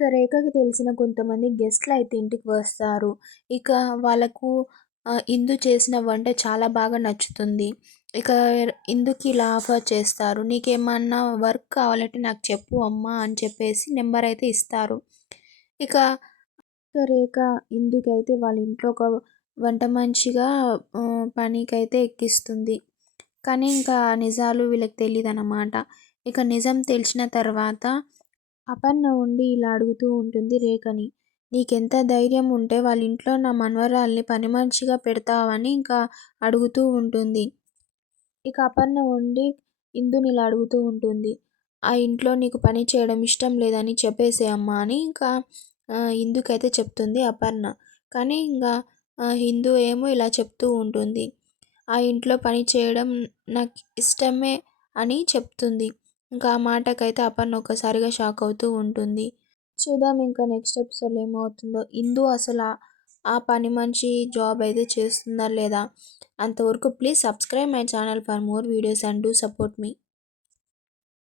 ఇక రేఖకి తెలిసిన కొంతమంది గెస్ట్‌లయితే ఇంటికి వస్తారు. ఇక వాళ్ళకు ఇందు చేసిన వంట చాలా బాగా నచ్చుతుంది. ఇక ఇందుకి ఇలా ఆఫర్ చేస్తారు. "నీకేమన్నా వర్క్ కావాలంటే నాకు చెప్పు అమ్మా" అని చెప్పేసి నంబరయితే ఇస్తారు. ఇక రేఖ ఇందుకైతే వాళ్ళ ఇంట్లో ఒక వంట మనిషిగా పనికైతే ఎక్కిస్తుంది. కానీ ఇంకా నిజాలు వీళ్ళకి తెలీదనమాట. ఇక నిజం తెలిసిన తర్వాత అపర్ణ ఉండి ఇలా అడుగుతూ ఉంటుంది రేఖని. "నీకెంత ధైర్యం ఉంటే వాళ్ళ ఇంట్లో నా మనవరాల్ని పని మనిషిగా పెడతావని" ఇంకా అడుగుతూ ఉంటుంది. ఇక అపర్ణ ఉండి ఇందుని ఇలా అడుగుతూ ఉంటుంది. "ఆ ఇంట్లో నీకు పని చేయడం ఇష్టం లేదని చెప్పేసేయ్ అమ్మా" అని ఇంకా ఇందుకైతే చెప్తుంది అపర్ణ. కానీ ఇంగా ఇందు ఏమో ఇలా చెప్తూ ఉంటుంది. "ఆ ఇంట్లో పని చేయడం నాకు ఇష్టమే" అని చెప్తుంది. ఇంకా ఆ మాటకైతే అపర్ణ ఒక్కసారిగా షాక్ అవుతూ ఉంటుంది. చూద్దాం ఇంకా నెక్స్ట్ ఎపిసోడ్‌లో ఏమవుతుందో. ఇందు అసల ఆ పని మనిషి జాబ్ అయితే చేస్తుందా లేదా? అంతవరకు please subscribe my channel for more videos and do support me.